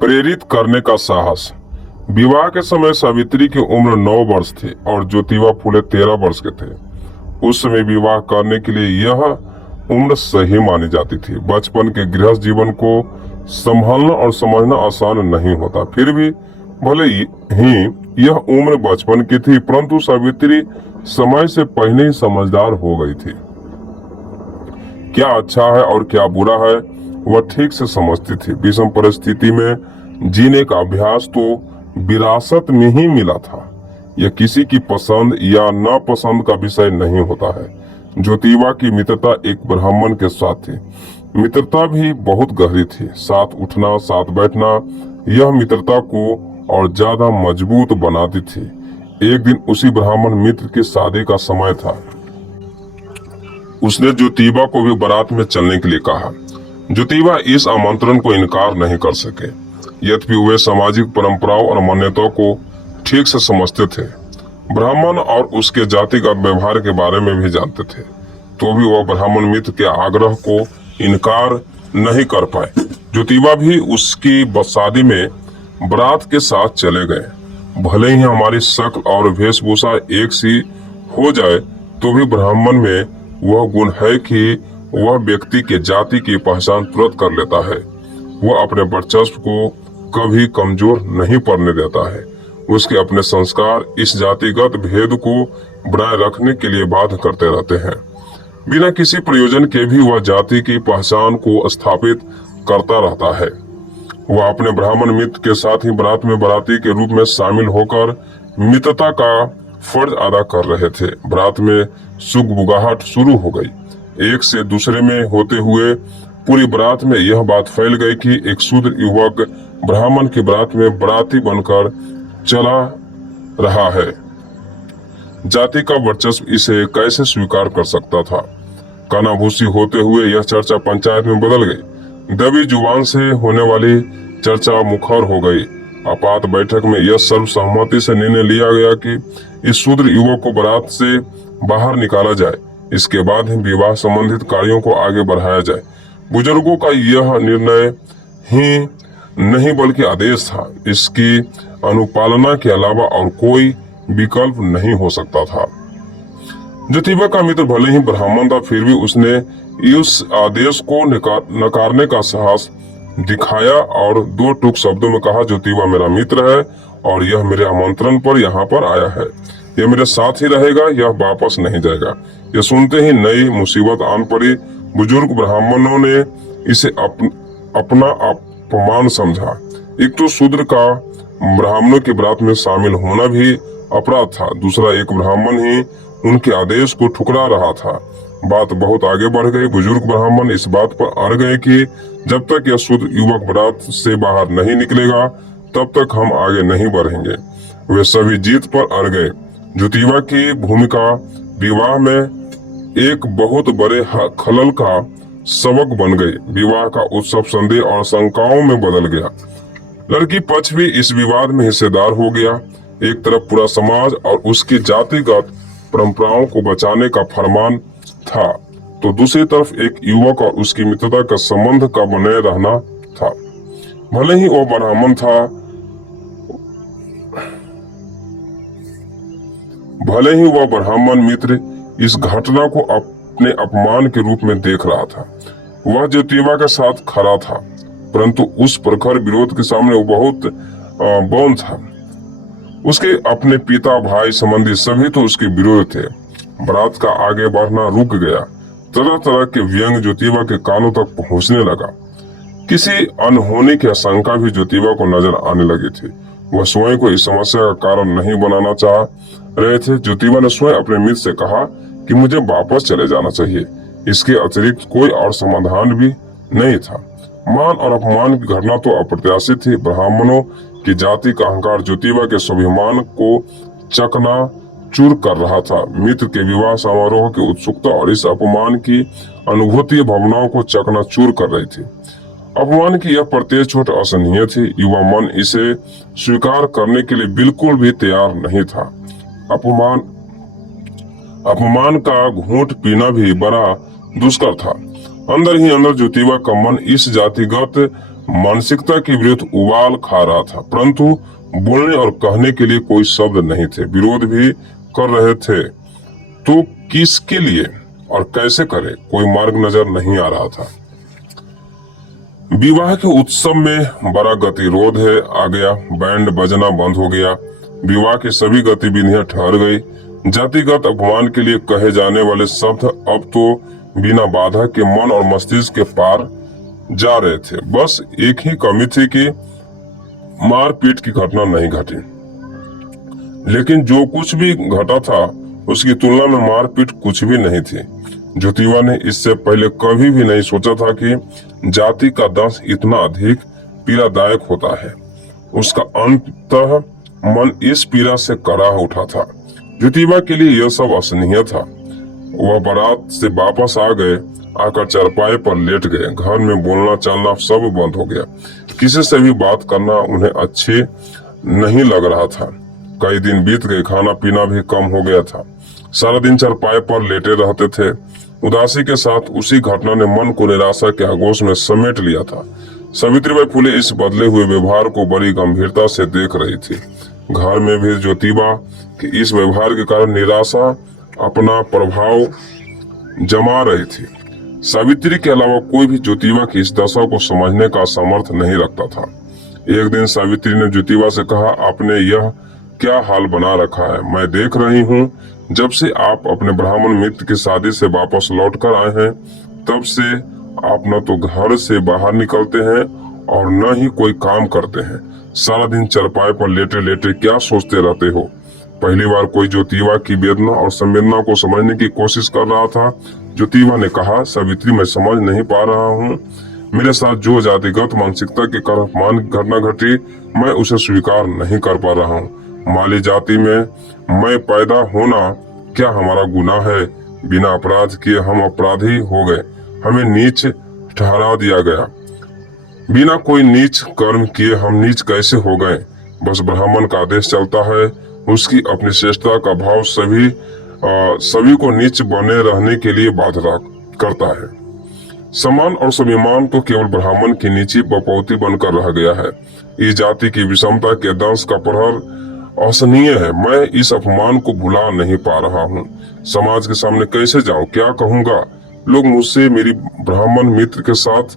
प्रेरित करने का साहस। विवाह के समय सावित्री की उम्र 9 वर्ष थी और ज्योतिबा फुले 13 वर्ष के थे। उस समय विवाह करने के लिए यह उम्र सही मानी जाती थी। बचपन के गृहस्थ जीवन को संभालना और समझना आसान नहीं होता। फिर भी भले ही यह उम्र बचपन की थी, परंतु सावित्री समय से पहले ही समझदार हो गई थी। क्या अच्छा है और क्या बुरा है वह ठीक से समझती थी। विषम परिस्थिति में जीने का अभ्यास तो विरासत में ही मिला था। यह किसी की पसंद या नापसंद का विषय नहीं होता है। ज्योतिबा की मित्रता एक ब्राह्मण के साथ थी। मित्रता भी बहुत गहरी थी। साथ उठना, साथ बैठना, यह मित्रता को और ज्यादा मजबूत बनाती थी। एक दिन उसी ब्राह्मण मित्र की शादी का समय था। उसने ज्योतिबा को भी बारात में चलने के लिए कहा। ज्योतिबा इस आमंत्रण को इनकार नहीं कर सके। यद्यपि वे सामाजिक परंपराओं और मान्यताओं को ठीक से समझते थे, ब्राह्मण और उसके जातिगत व्यवहार के बारे में भी जानते थे, तो भी वह ब्राह्मण मित्र के आग्रह को इनकार नहीं कर पाए। ज्योतिबा भी उसकी शादी में बारात के साथ चले गए। भले ही हमारी शक्ल और वेशभूषा एक सी हो जाए, तो भी ब्राह्मण में वह गुण है कि वह व्यक्ति के जाति की पहचान तुरंत कर लेता है। वह अपने वर्चस्व को कभी कमजोर नहीं पड़ने देता है। उसके अपने संस्कार इस जातिगत भेद को बनाए रखने के लिए बाध्य करते रहते हैं। बिना किसी प्रयोजन के भी वह जाति की पहचान को स्थापित करता रहता है। वह अपने ब्राह्मण मित्र के साथ ही बारात में बाराती के रूप में शामिल होकर मित्रता का फर्ज अदा कर रहे थे। बारात में सुगबुगाहट शुरू हो गई। एक से दूसरे में होते हुए पूरी बारात में यह बात फैल गई कि एक शूद्र युवक ब्राह्मण की बारात में बाराती बनकर चला रहा है। जाति का वर्चस्व इसे कैसे स्वीकार कर सकता था। कानाभूसी होते हुए यह चर्चा पंचायत में बदल गई। दबी जुबान से होने वाली चर्चा मुखर हो गई। आपात बैठक में यह सर्वसम्मति से निर्णय लिया गया कि इस शूद्र युवक को बारात से बाहर निकाला जाए। इसके बाद ही विवाह संबंधित कार्यों को आगे बढ़ाया जाए। बुजुर्गों का यह निर्णय ही नहीं बल्कि आदेश था। इसकी अनुपालना के अलावा और कोई विकल्प नहीं हो सकता था। ज्योतिबा का मित्र भले ही ब्राह्मण था, फिर भी उसने इस आदेश को नकारने का साहस दिखाया और 2 टूक शब्दों में कहा, ज्योतिबा मेरा मित्र है और यह मेरे आमंत्रण पर यहाँ पर आया है। यह मेरे साथ ही रहेगा, यह वापस नहीं जाएगा। यह सुनते ही नई मुसीबत आन पड़ी। बुजुर्ग ब्राह्मणों ने इसे अपना अपमान समझा। एक तो शूद्र का ब्राह्मणों की बारात में शामिल होना भी अपराध था, दूसरा एक ब्राह्मण ही उनके आदेश को ठुकरा रहा था। बात बहुत आगे बढ़ गई। बुजुर्ग ब्राह्मण इस बात पर अड़ गए कि जब तक यह शूद्र युवक बारात से बाहर नहीं निकलेगा, तब तक हम आगे नहीं बढ़ेंगे। वे सभी जीत पर अड़ गए। ज्योतिबा की भूमिका विवाह में एक बहुत बड़े खलल का सबक बन गई। विवाह का उत्सव संदेह और शंकाओं में बदल गया। लड़की पक्ष भी इस विवाद में हिस्सेदार हो गया। एक तरफ पूरा समाज और उसकी जातिगत परंपराओं को बचाने का फरमान था, तो दूसरी तरफ एक युवक और उसकी मित्रता का संबंध का बने रहना था। भले ही वो ब्राह्मण था, भले ही वह ब्राह्मण मित्र इस घटना को अपने अपमान के रूप में देख रहा था। वह ज्योतिबा के साथ खड़ा था, परंतु उस प्रखर विरोध के सामने वो बहुत बौन था। उसके अपने पिता, भाई, संबंधी सभी तो उसके विरोध थे। बारात का आगे बढ़ना रुक गया। तरह तरह के व्यंग ज्योतिबा के कानों तक पहुंचने लगा। किसी अनहोनी की आशंका भी ज्योतिबा को नजर आने लगी थी। वह स्वयं को इस समस्या का कारण नहीं बनाना चाह रहे थे। ज्योतिबा ने स्वयं अपने मित्र से कहा कि मुझे वापस चले जाना चाहिए। इसके अतिरिक्त कोई और समाधान भी नहीं था। मान और अपमान की घटना तो अप्रत्याशित थी। ब्राह्मणों की जाति का अहंकार ज्योतिबा के स्वाभिमान को चकना चूर कर रहा था। मित्र के विवाह समारोह की उत्सुकता और इस अपमान की अनुभूति भावनाओं को चकना चूर कर रही थी। अपमान की यह प्रत्येक चोट असहनीय थी। युवा मन इसे स्वीकार करने के लिए बिल्कुल भी तैयार नहीं था। अपमान का घूंट पीना भी बड़ा दुष्कर था। अंदर ही अंदर ज्योतिबा का मन इस जातिगत मानसिकता के विरुद्ध उबाल खा रहा था, परंतु बोलने और कहने के लिए कोई शब्द नहीं थे। विरोध भी कर रहे थे तो किसके लिए और कैसे करे, कोई मार्ग नजर नहीं आ रहा था। विवाह के उत्सव में बड़ा गतिरोध आ गया। बैंड बजना बंद हो गया। विवाह की सभी गतिविधियां ठहर गई। जातिगत अपमान के लिए कहे जाने वाले शब्द अब तो बिना बाधा के मन और मस्तिष्क के पार जा रहे थे। बस एक ही कमी थी कि मारपीट की घटना नहीं घटी, लेकिन जो कुछ भी घटा था उसकी तुलना में मारपीट कुछ भी नहीं थी। ज्योतिबा ने इससे पहले कभी भी नहीं सोचा था कि जाति का दंश इतना अधिक पीड़ादायक होता है। उसका अंततः मन इस पीड़ा से करा उठा था। ज्योतिबा के लिए यह सब असहनीय था। वह बारात से वापस आ गए, आकर चारपाई पर लेट गए। घर में बोलना चालना सब बंद हो गया। किसी से भी बात करना उन्हें अच्छे नहीं लग रहा था। कई दिन बीत गए, खाना पीना भी कम हो गया था। सारा दिन चारपाई पर लेटे रहते थे। उदासी के साथ उसी घटना ने मन को निराशा के आगोश में समेट लिया था। सावित्रीबाई फुले इस बदले हुए व्यवहार को बड़ी गंभीरता से देख रही थी। घर में भी ज्योतिबा के इस व्यवहार के कारण निराशा अपना प्रभाव जमा रही थी। सावित्री के अलावा कोई भी ज्योतिबा की इस दशा को समझने का सामर्थ्य नहीं रखता था। एक दिन सावित्री ने ज्योतिबा से कहा, आपने यह क्या हाल बना रखा है? मैं देख रही हूँ जब से आप अपने ब्राह्मण मित्र की शादी से वापस लौट कर आए हैं, तब से आप न तो घर से बाहर निकलते हैं और न ही कोई काम करते हैं। सारा दिन चारपाई पर लेटे लेटे क्या सोचते रहते हो? पहली बार कोई ज्योतिबा की वेदना और संवेदना को समझने की कोशिश कर रहा था। ज्योतिबा ने कहा, सावित्री, मैं समझ नहीं पा रहा हूँ। मेरे साथ जो जातिगत मानसिकता के कारण अपमान घटना घटी, मैं उसे स्वीकार नहीं कर पा रहा हूँ। माली जाति में मैं पैदा होना क्या हमारा गुनाह है? बिना अपराध किए हम अपराधी हो गए। हमें नीच ठहरा दिया गया। बिना कोई नीच कर्म किए हम नीच कैसे हो गए? बस ब्राह्मण का आदेश चलता है। उसकी अपनी श्रेष्ठता का भाव सभी को नीच बने रहने के लिए बाध्य करता है। सम्मान और स्वाभिमान तो केवल ब्राह्मण की नीची बपौती बनकर रह गया है। इस जाति की विषमता के दंश का प्रहर असहनीय है। मैं इस अपमान को भुला नहीं पा रहा हूँ। समाज के सामने कैसे जाऊं? क्या कहूँगा? लोग मुझसे मेरी ब्राह्मण मित्र के साथ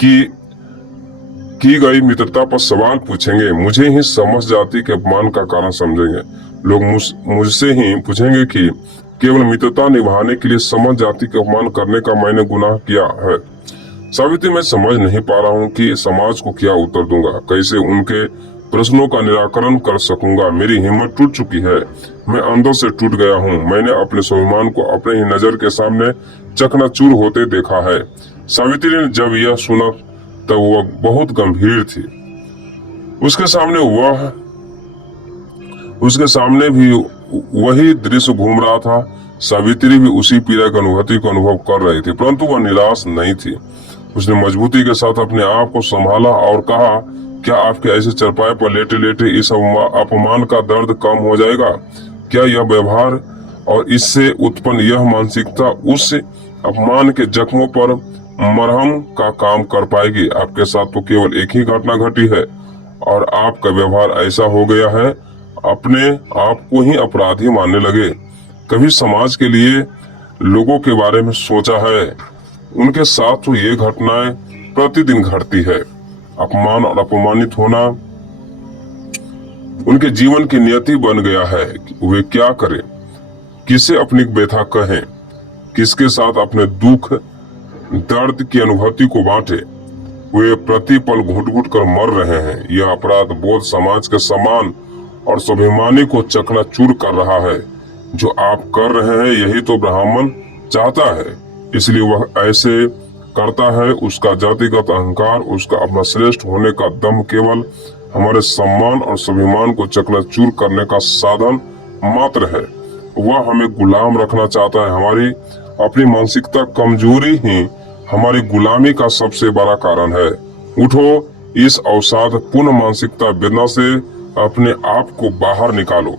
की गई मित्रता पर सवाल पूछेंगे। मुझे ही समस्त जाति के अपमान का कारण समझेंगे। लोग मुझसे ही पूछेंगे कि केवल मित्रता निभाने के लिए समस्त जाति के अपमान करने का मैंने गुनाह किया है। सावित्री, मैं समझ नहीं पा रहा हूँ कि समाज को क्या उत्तर दूंगा, कैसे उनके प्रश्नों का निराकरण कर सकूंगा। मेरी हिम्मत टूट चुकी है। मैं अंदर से टूट गया हूँ। मैंने अपने स्वाभिमान को अपने ही नजर के सामने चकनाचूर होते देखा है। सावित्री ने जब यह सुना तब वह बहुत गंभीर थी। उसके सामने भी वही दृश्य घूम रहा था। सावित्री भी उसी पीड़ा की अनुभूति को अनुभव कर रही थी, परंतु वह निराश नहीं थी। उसने मजबूती के साथ अपने आप को संभाला और कहा, क्या आपके ऐसे चारपाई पर लेटे लेटे इस अपमान का दर्द कम हो जाएगा? क्या यह व्यवहार और इससे उत्पन्न यह मानसिकता उस अपमान के जख्मों पर मरहम का काम कर पाएगी? आपके साथ तो केवल एक ही घटना घटी है और आपका व्यवहार ऐसा हो गया है, अपने आप को ही अपराधी मानने लगे। कभी समाज के लिए लोगों के बारे में सोचा है? उनके साथ तो ये घटनाएं प्रतिदिन घटती है। अपमान और अपमानित होना उनके जीवन की नियति बन गया है। वे क्या करें? किसे अपनी व्यथा कहें? किसके साथ अपने दुख दर्द की अनुभूति को बांटे? वे प्रतिपल घुट घुट कर मर रहे हैं। यह अपराध बोध समाज के सम्मान और स्वाभिमानी को चकनाचूर कर रहा है। जो आप कर रहे हैं यही तो ब्राह्मण चाहता है, इसलिए वह ऐसे करता है। उसका जातिगत अहंकार, उसका अपना श्रेष्ठ होने का दम केवल हमारे सम्मान और स्वाभिमान को चकनाचूर करने का साधन मात्र है। वह हमें गुलाम रखना चाहता है। हमारी अपनी मानसिकता कमजोरी ही हमारी गुलामी का सबसे बड़ा कारण है। उठो, इस अवसाद पूर्ण मानसिकता वेदना से अपने आप को बाहर निकालो।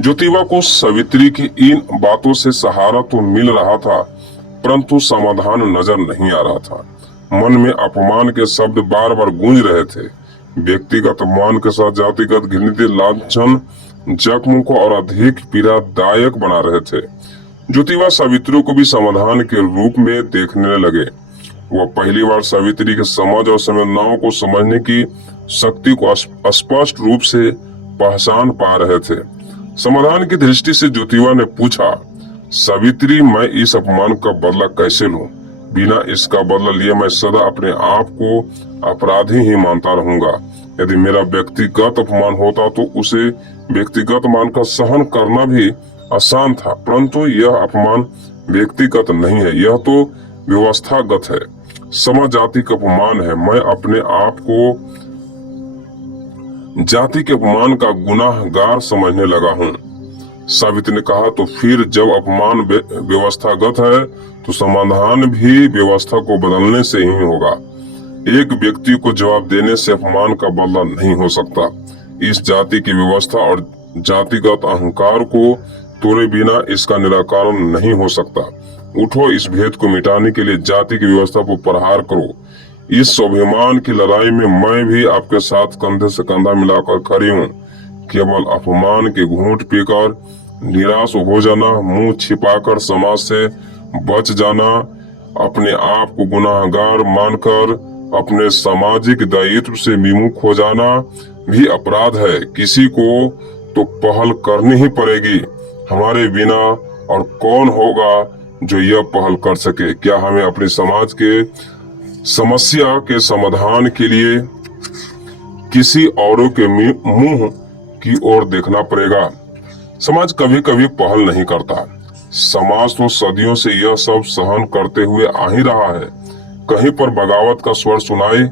ज्योतिबा को सावित्री की इन बातों से सहारा तो मिल रहा था, परंतु समाधान नजर नहीं आ रहा था। मन में अपमान के शब्द बार बार गूंज रहे थे। व्यक्तिगत अपमान के साथ जातिगत घृणित लांछन जख्म को और अधिक पीड़ादायक बना रहे थे। ज्योतिबा सावित्री को भी समाधान के रूप में देखने लगे। वह पहली बार सावित्री के समझ और संवेदनाओं को समझने की शक्ति को स्पष्ट रूप से पहचान पा रहे थे। समाधान की दृष्टि से ज्योतिबा ने पूछा, सावित्री, मैं इस अपमान का बदला कैसे लूं? बिना इसका बदला लिए मैं सदा अपने आप को अपराधी ही मानता रहूंगा। यदि मेरा व्यक्तिगत अपमान होता तो उसे व्यक्तिगत मानकर सहन करना भी आसान था, परंतु यह अपमान व्यक्तिगत नहीं है, यह तो व्यवस्थागत है, समाज जाति का अपमान है। मैं अपने आप को जाति के अपमान का गुनाहगार समझने लगा हूँ। सावित्री ने कहा, तो फिर जब अपमान व्यवस्थागत है तो समाधान भी व्यवस्था को बदलने से ही होगा। एक व्यक्ति को जवाब देने से अपमान का बदला नहीं हो सकता। इस जाति की व्यवस्था और जातिगत अहंकार को तोड़े बिना इसका निराकरण नहीं हो सकता। उठो, इस भेद को मिटाने के लिए जाति की व्यवस्था पर प्रहार करो। इस स्वाभिमान की लड़ाई में मैं भी आपके साथ कंधे से कंधा मिलाकर खड़ी हूँ। केवल अपमान के घूंट पीकर निराश हो जाना, मुंह छिपाकर समाज से बच जाना, अपने आप को गुनाहगार मानकर अपने सामाजिक दायित्व से विमुख हो जाना भी अपराध है। किसी को तो पहल करनी ही पड़ेगी। हमारे बिना और कौन होगा जो यह पहल कर सके? क्या हमें अपने समाज के समस्या के समाधान के लिए किसी औरों के मुंह की ओर देखना पड़ेगा? समाज कभी कभी पहल नहीं करता। समाज तो सदियों से यह सब सहन करते हुए आ ही रहा है। कहीं पर बगावत का स्वर सुनाई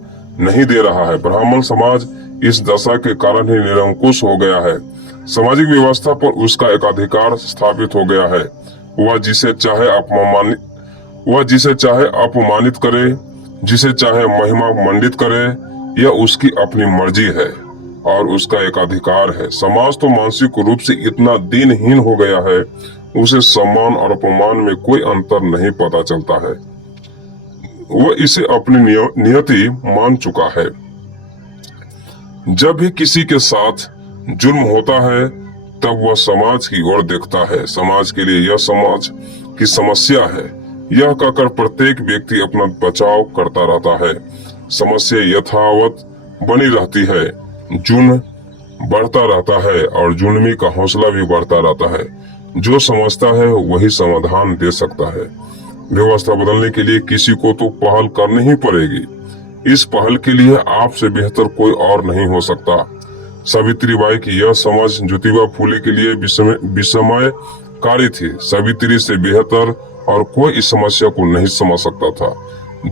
नहीं दे रहा है। ब्राह्मण समाज इस दशा के कारण ही निरंकुश हो गया है। सामाजिक व्यवस्था पर उसका एकाधिकार स्थापित हो गया है। वह जिसे चाहे अपमानित करे, जिसे चाहे महिमा मंडित करे, यह उसकी अपनी मर्जी है और उसका एकाधिकार है। समाज तो मानसिक रूप से इतना दीनहीन हो गया है, उसे सम्मान और अपमान में कोई अंतर नहीं पता चलता है। वह इसे अपनी नियति मान चुका है। जब भी किसी के साथ जुल्म होता है तब वह समाज की ओर देखता है। समाज के लिए यह समाज की समस्या है, यह कहकर प्रत्येक व्यक्ति अपना बचाव करता रहता है। समस्या यथावत बनी रहती है, जुल्म बढ़ता रहता है और जुल्मी का हौसला भी बढ़ता रहता है। जो समझता है वही समाधान दे सकता है। व्यवस्था बदलने के लिए किसी को तो पहल करनी ही पड़ेगी। इस पहल के लिए आपसे बेहतर कोई और नहीं हो सकता। सावित्रीबाई की यह समझ ज्योतिबा फूले के लिए विस्मयकारी थी। सावित्री से बेहतर और कोई इस समस्या को नहीं समझ सकता था।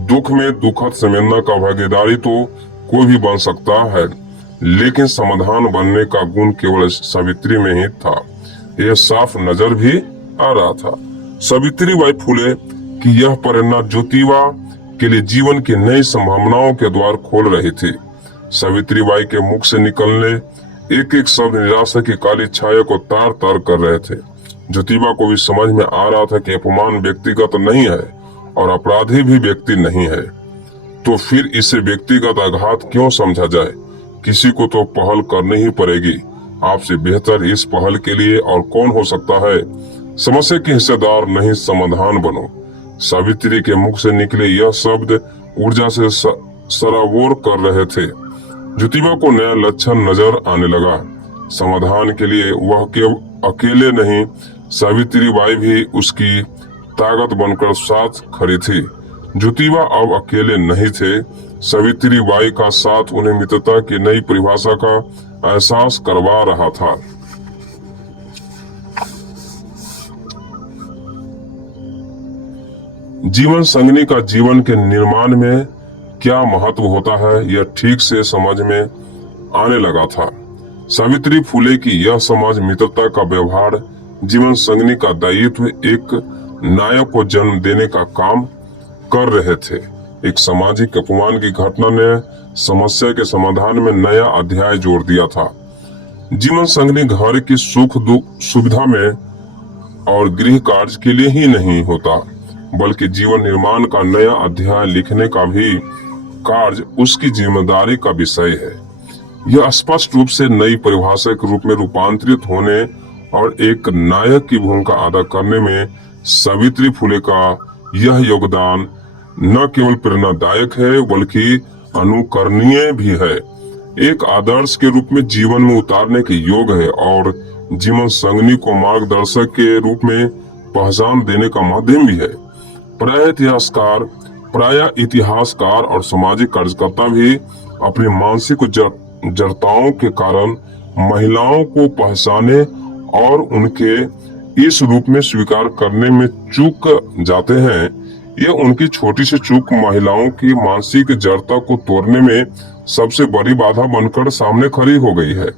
दुख में दुखद संवेदना का भागीदारी तो कोई भी बन सकता है, लेकिन समाधान बनने का गुण केवल सावित्री में ही था। यह साफ नजर भी आ रहा था। सावित्रीबाई फूले की यह प्रेरणा ज्योतिबा के लिए जीवन की नई संभावनाओं के द्वार खोल रही थी। सावित्रीबाई के मुख से निकलने एक एक शब्द निराशा की काली छाया को तार तार कर रहे थे। ज्योतिबा को भी समझ में आ रहा था कि अपमान व्यक्तिगत नहीं है और अपराधी भी व्यक्ति नहीं है, तो फिर इसे व्यक्तिगत आघात क्यों समझा जाए? किसी को तो पहल करनी ही पड़ेगी। आपसे बेहतर इस पहल के लिए और कौन हो सकता है? समस्या के हिस्सेदार नहीं, समाधान बनो। सावित्री के मुख से निकले यह शब्द ऊर्जा से सराबोर कर रहे थे। ज्योतिबा को नया लक्षण नजर आने लगा। समाधान के लिए वह केवल अकेले नहीं, सावित्रीबाई भी उसकी ताकत बनकर साथ खड़ी थी। ज्योतिबा अब अकेले नहीं थे। सावित्रीबाई का साथ उन्हें मित्रता की नई परिभाषा का एहसास करवा रहा था। जीवन संगिनी का जीवन के निर्माण में क्या महत्व होता है, यह ठीक से समझ में आने लगा था। सावित्री फूले की यह समझ मित्रता का व्यवहार, जीवन संगिनी का दायित्व एक नायक को जन्म देने का काम कर रहे थे। एक सामाजिक अपमान की घटना ने समस्या के समाधान में नया अध्याय जोड़ दिया था। जीवन संगिनी घर की सुख दुख सुविधा में और गृह कार्य के लिए ही नहीं होता, बल्कि जीवन निर्माण का नया अध्याय लिखने का भी कार्य उसकी जिम्मेदारी का विषय है। यह स्पष्ट रूप से नई परिभाषा के रूप में रूपांतरित होने और एक नायक की भूमिका अदा करने में सावित्री फुले का यह योगदान न केवल प्रेरणादायक है बल्कि अनुकरणीय भी है। एक आदर्श के रूप में जीवन में उतारने के योग है और जीवन संगनी को मार्गदर्शक के रूप में पहचान देने का माध्यम भी है। प्राय इतिहासकार और सामाजिक कार्यकर्ता भी अपनी मानसिक जड़ताओं के कारण महिलाओं को पहचाने और उनके इस रूप में स्वीकार करने में चूक जाते हैं। यह उनकी छोटी सी चूक महिलाओं की मानसिक जड़ता को तोड़ने में सबसे बड़ी बाधा बनकर सामने खड़ी हो गई है।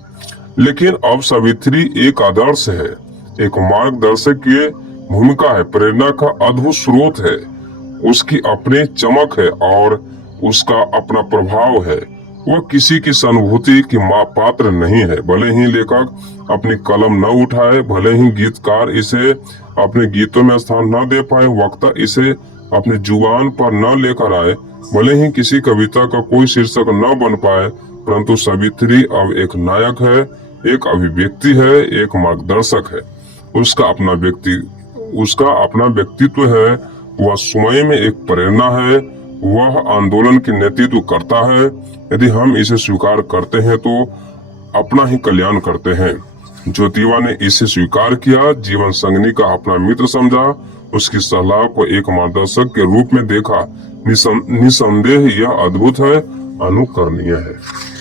लेकिन अब सावित्री एक आदर्श है, एक मार्गदर्शक की भूमिका है, प्रेरणा का अद्भुत स्रोत है। उसकी अपनी चमक है और उसका अपना प्रभाव है। वह किसी की सहानुभूति की पात्र नहीं है। भले ही लेखक अपनी कलम न उठाए, भले ही गीतकार इसे अपने गीतों में स्थान न दे पाए, वक्ता इसे अपनी जुबान पर न लेकर आए, भले ही किसी कविता का कोई शीर्षक न बन पाए, परंतु सावित्री अब एक नायक है, एक अभिव्यक्ति है, एक मार्गदर्शक है। उसका अपना व्यक्तित्व है। वह स्वयं में एक प्रेरणा है। वह आंदोलन की नेतृत्व करता है। यदि हम इसे स्वीकार करते हैं तो अपना ही कल्याण करते हैं। ज्योतिबा ने इसे स्वीकार किया, जीवन संगनी का अपना मित्र समझा, उसकी सलाह को एक मार्गदर्शक के रूप में देखा। निसंदेह यह अद्भुत है, अनुकरणीय है।